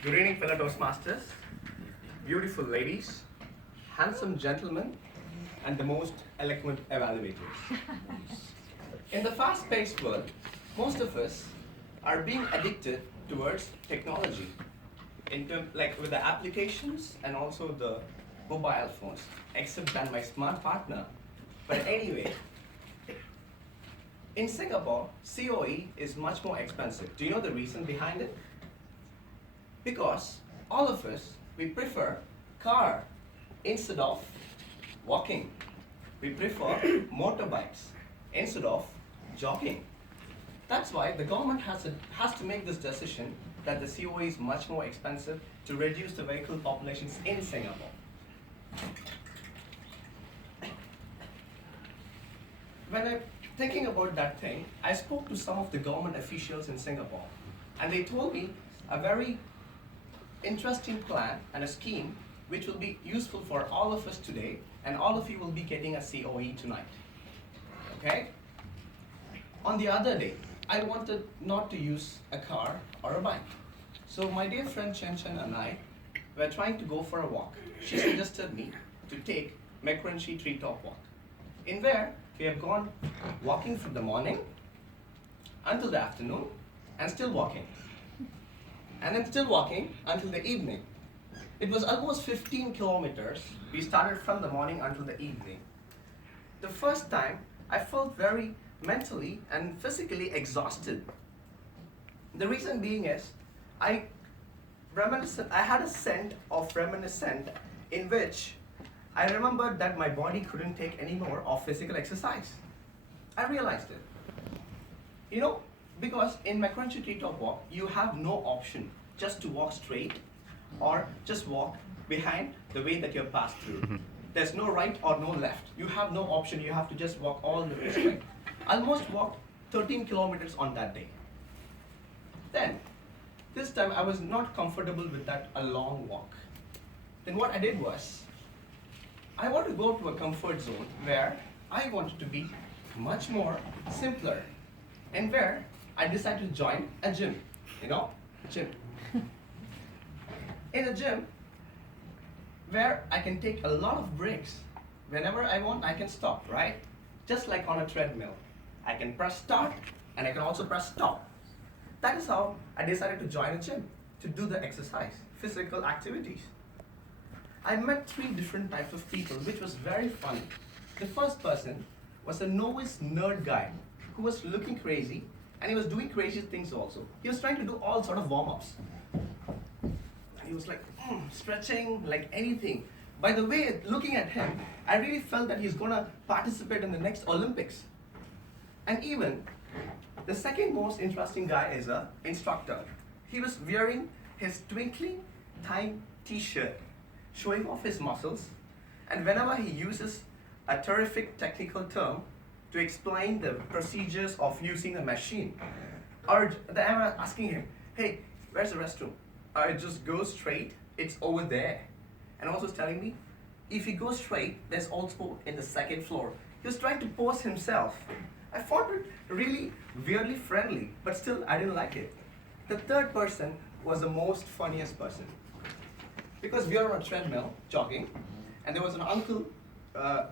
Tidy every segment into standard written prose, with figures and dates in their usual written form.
Good evening, fellow Toastmasters, beautiful ladies, handsome gentlemen, and the most eloquent evaluators. In the fast-paced world, most of us are being addicted towards technology, like with the applications and also the mobile phones, except than my smart partner. But anyway, in Singapore, COE is much more expensive. Do you know the reason behind it? Because all of us, we prefer car instead of walking. We prefer motorbikes instead of jogging. That's why the government has to make this decision that the COE is much more expensive to reduce the vehicle populations in Singapore. When I'm thinking about that thing, I spoke to some of the government officials in Singapore, and they told me a very interesting plan and a scheme which will be useful for all of us today, and all of you will be getting a COE tonight. Okay? On the other day, I wanted not to use a car or a bike. So my dear friend Chen Chen and I were trying to go for a walk. She suggested me to take Macquarie Treetop Walk, in where we have gone walking from the morning until the afternoon and still walking. And then still walking until the evening. It was almost 15 kilometers. We started from the morning until the evening. The first time, I felt very mentally and physically exhausted. The reason being is, I had a scent of reminiscent in which I remembered that my body couldn't take any more of physical exercise. I realized it. You know, because in Macquarie Treetop Walk, you have no option just to walk straight or just walk behind the way that you're passed through. There's no right or no left. You have no option. You have to just walk all the way straight. I almost walked 13 kilometers on that day. Then, this time I was not comfortable with that a long walk. Then what I did was, I want to go to a comfort zone where I wanted to be much more simpler, and where I decided to join a gym. You know, gym. In a gym where I can take a lot of breaks. Whenever I want, I can stop, right? Just like on a treadmill. I can press start and I can also press stop. That is how I decided to join a gym, to do the exercise, physical activities. I met 3 different types of people, which was very funny. The first person was a novice nerd guy who was looking crazy, and he was doing crazy things also. He was trying to do all sort of warm-ups. He was like stretching like anything. By the way, looking at him, I really felt that he's gonna participate in the next Olympics. And even the second most interesting guy is an instructor. He was wearing his twinkling time t-shirt, showing off his muscles, and whenever he uses a terrific technical term to explain the procedures of using a machine, or I'm asking him, hey, where's the restroom? I just go straight, it's over there. And also telling me, if he goes straight, there's also in the second floor. He was trying to pose himself. I found it really weirdly friendly, but still I didn't like it. The third person was the most funniest person. Because we are on a treadmill, jogging, and there was an uncle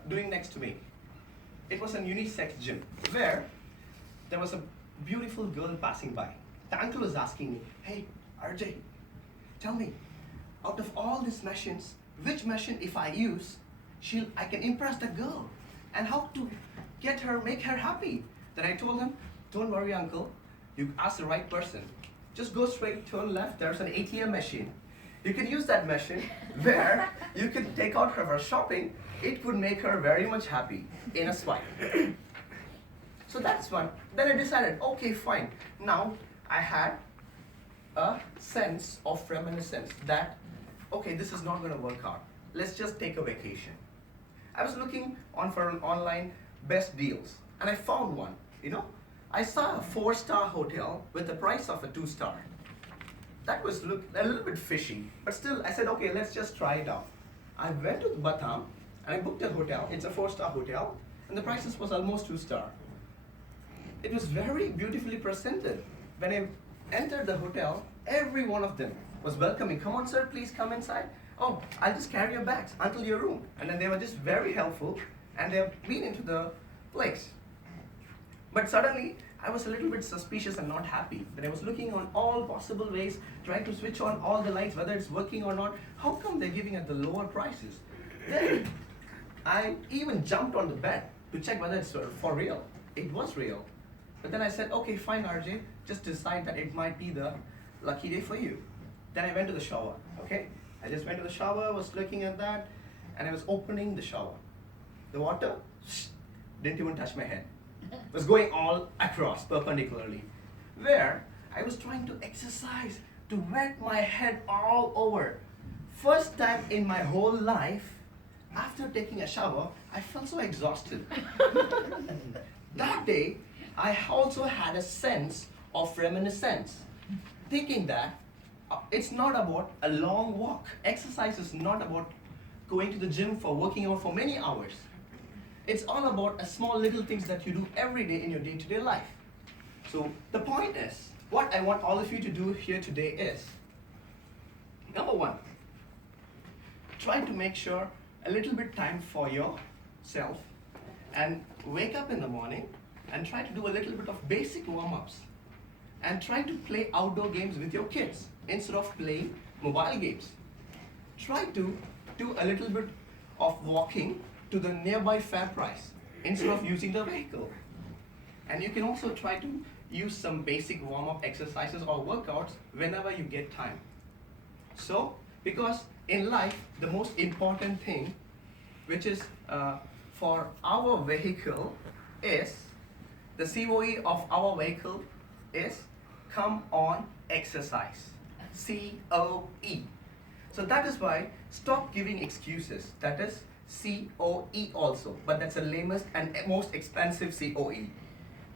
doing next to me. It was a unisex gym, where there was a beautiful girl passing by. The uncle was asking me, hey, RJ, tell me, out of all these machines, which machine if I use, I can impress the girl, and how to get her, make her happy. Then I told him, don't worry uncle, you asked the right person. Just go straight, turn left, there's an ATM machine. You can use that machine where you can take out her shopping. It would make her very much happy in a swipe. So that's one. Then I decided, okay, fine. Now I had a sense of reminiscence that, okay, this is not going to work out. Let's just take a vacation. I was looking for an online best deals, and I found one. You know, I saw a 4-star hotel with the price of a 2-star. That was a little bit fishy, but still I said, okay, let's just try it out. I went to Batam and I booked a hotel. It's a 4-star hotel, and the prices was almost 2-star. It was very beautifully presented. When I entered the hotel, every one of them was welcoming. Come on, sir, please come inside. Oh, I'll just carry your bags until your room. And then they were just very helpful, and they have been into the place. But suddenly, I was a little bit suspicious and not happy. Then I was looking on all possible ways, trying to switch on all the lights, whether it's working or not. How come they're giving at the lower prices? Then I even jumped on the bed to check whether it's for real. It was real. But then I said, okay, fine, RJ, just decide that it might be the lucky day for you. Then I went to the shower, okay? I just went to the shower, was looking at that, and I was opening the shower. The water didn't even touch my head. It was going all across perpendicularly. Where I was trying to exercise to wet my head all over. First time in my whole life, after taking a shower, I felt so exhausted. That day, I also had a sense of reminiscence, thinking that it's not about a long walk. Exercise is not about going to the gym for working out for many hours. It's all about a small little things that you do every day in your day-to-day life. So the point is, what I want all of you to do here today is, number one, try to make sure a little bit time for yourself and wake up in the morning and try to do a little bit of basic warm-ups and try to play outdoor games with your kids instead of playing mobile games. Try to do a little bit of walking to the nearby fair price instead of using the vehicle. And you can also try to use some basic warm-up exercises or workouts whenever you get time. So, because in life, the most important thing, which is for our vehicle, is the COE of our vehicle is come on exercise. COE. So that is why stop giving excuses. That is COE also, but that's the lamest and most expensive COE.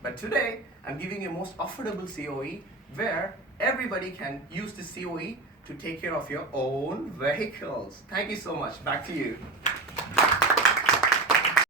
But today, I'm giving you a most affordable COE where everybody can use the COE to take care of your own vehicles. Thank you so much. Back to you.